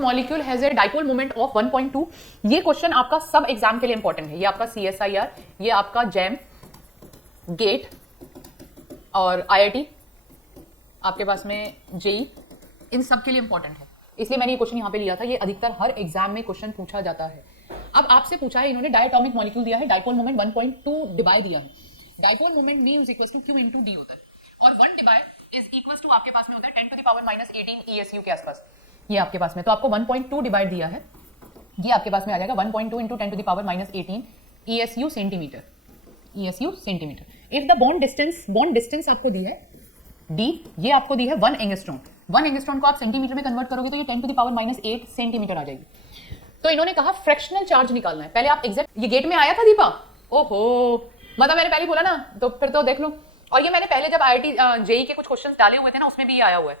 Molecule has a dipole moment of 1.2। ये question आपका सब एग्जाम के लिए इंपॉर्टेंट है। ये आपका CSIR, ये आपका जैम, गेट और IIT, आपके पास में JEE, इन सब के लिए इंपॉर्टेंट है, इसलिए मैंने ये क्वेश्चन यहाँ पे लिया था। ये अधिकतर हर एग्जाम में क्वेश्चन पूछा जाता है। अब आपसे पूछा है, इन्होंने डायटोमिक मॉलिक्यूल दिया है, डाइपोल मोमेंट 1.2 डिबाई दिया है। Dipole moment V is equal to Q into D होता है, और 1 डिबाई इज इक्वल टू आपके पास में होता है 10 टू द पावर -18 ESU के आसपास। ये आपके पास में, तो आपको 1.2 डिवाइड दिया है, ये आपके पास में आ जाएगा 1.2 into 10 to the power -18 ESU centimetre, ESU centimetre. If the bond distance आपको दी है D, ये आपको दी है 1 एंगस्ट्रॉन। 1 एंगस्ट्रॉन को आप सेंटीमीटर में कन्वर्ट करोगे तो ये 10 टू द पावर -8 सेंटीमीटर आ जाएगी। तो इन्होंने कहा फ्रैक्शनल चार्ज निकालना है। पहले आप एग्जैक्ट, ये गेट में आया था दीपा, ओहो, मतलब मैंने पहले बोला ना, तो फिर तो देख लो। और ये मैंने पहले जब IIT JEE के कुछ क्वेश्चंस डाले हुए थे ना, उसमें भी ये आया हुआ है।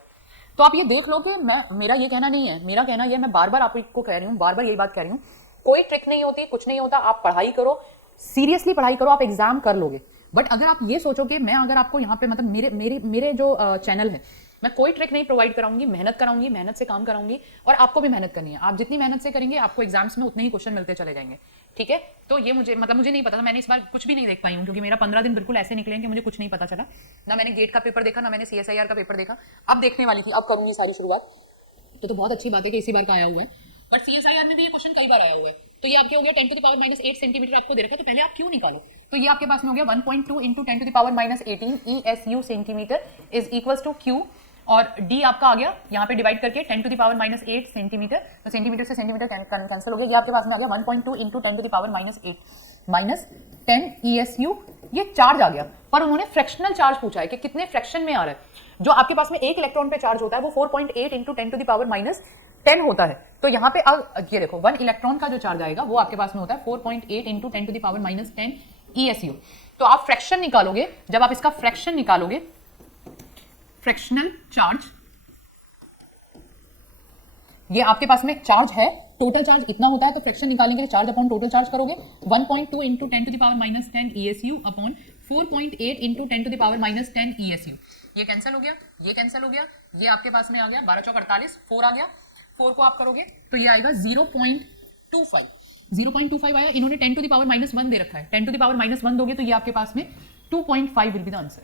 तो आप ये देख लो कि मेरा ये कहना नहीं है, मेरा कहना ये, मैं बार बार आपको कह रही हूँ, बार बार यही बात कह रही हूँ, कोई ट्रिक नहीं होती, कुछ नहीं होता। आप पढ़ाई करो, सीरियसली पढ़ाई करो, आप एग्जाम कर लोगे। बट अगर आप ये सोचो कि मैं अगर आपको यहाँ पे मतलब मेरे जो चैनल है, मैं कोई ट्रिक नहीं प्रोवाइड कराऊंगी, मेहनत कराऊंगी, मेहनत से काम कराऊंगी, और आपको भी मेहनत करनी है। आप जितनी मेहनत से करेंगे आपको एग्जाम्स में उतने ही क्वेश्चन मिलते चले जाएंगे, ठीक है। तो ये मुझे नहीं पता था, मैंने इस बार कुछ भी नहीं देख पाई हूँ, क्योंकि मेरा 15 दिन बिल्कुल ऐसे निकले कि मुझे कुछ नहीं पता चला। ना मैंने गेट का पेपर देखा, ना मैंने CSIR का पेपर देखा। अब देखने वाली थी, अब करूंगी सारी शुरुआत। तो बहुत अच्छी बात है कि इसी बार का आया हुआ है, बट CSIR में भी ये क्वेश्चन कई बार आया हुआ है। तो ये आपके हो गया 10 टू द पावर -8 सेंटीमीटर आपको दे रखा है, तो पहले आप क्यों निकालो। तो ये आपके पास में हो गया 1.2 into 10 to the power -18 ESU centimetre is equals to Q, और D आपका आ गया यहाँ पे डिवाइड करके 10 टू द पावर -8 सेंटीमीटर, तो सेंटीमीटर से सेंटीमीटर कैंसिल हो गया। ये आपके पास में आ गया 1.2 into 10 to the power -10 ESU। ये चार्ज आ गया, पर उन्होंने फ्रैक्शनल चार्ज पूछा है कि कितने फ्रैक्शन में आ रहा है। जो आपके पास में 1 इलेक्ट्रॉन पे चार्ज होता है वो 4.8 इंटू 10 टू द पावर -10 होता है। तो यहाँ पे अब ये देखो, 1 इलेक्ट्रॉन का जो चार्ज आएगा वो आपके पास में होता है 4.8 into 10 to the power -10 ESU। तो आप फ्रैक्शन निकालोगे, जब आप इसका फ्रैक्शन निकालोगे, फ्रैक्शनल चार्ज, ये आपके पास में चार्ज है, टोटल चार्ज इतना होता है, तो फ्रैक्शन निकालने के लिए चार्ज अपॉन टोटल चार्ज करोगे, 1.2 into 10 to the power -10 ESU upon 4.8 into 10 to the power -10 ESU। ये कैंसिल हो गया, ये कैंसिल हो गया, ये आपके पास में आ गया 12 चौक 48, 4 आ गया, 4 को आप करोगे तो ये आएगा 0.25 आया। इन्होंने 10 टू द पावर -1 दे रखा है, 10 टू द पावर -1 दोगे तो ये आपके पास में 2.5 विल बी द आंसर।